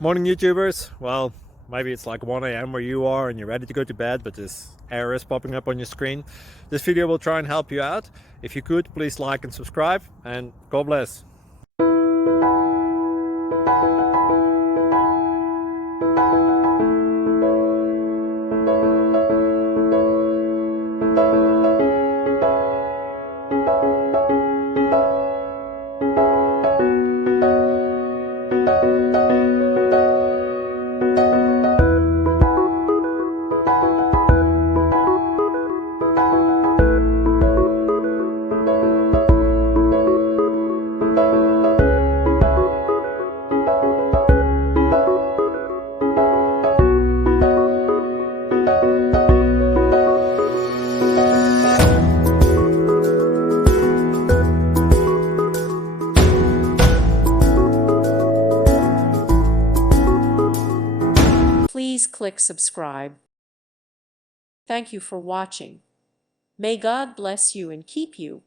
Morning YouTubers. Well, maybe it's like 1 a.m. where you are and you're ready to go to bed, but this error is popping up on your screen. This video will try and help you out. If you could, please like and subscribe, and God bless. Please click subscribe. Thank you for watching. May God bless you and keep you.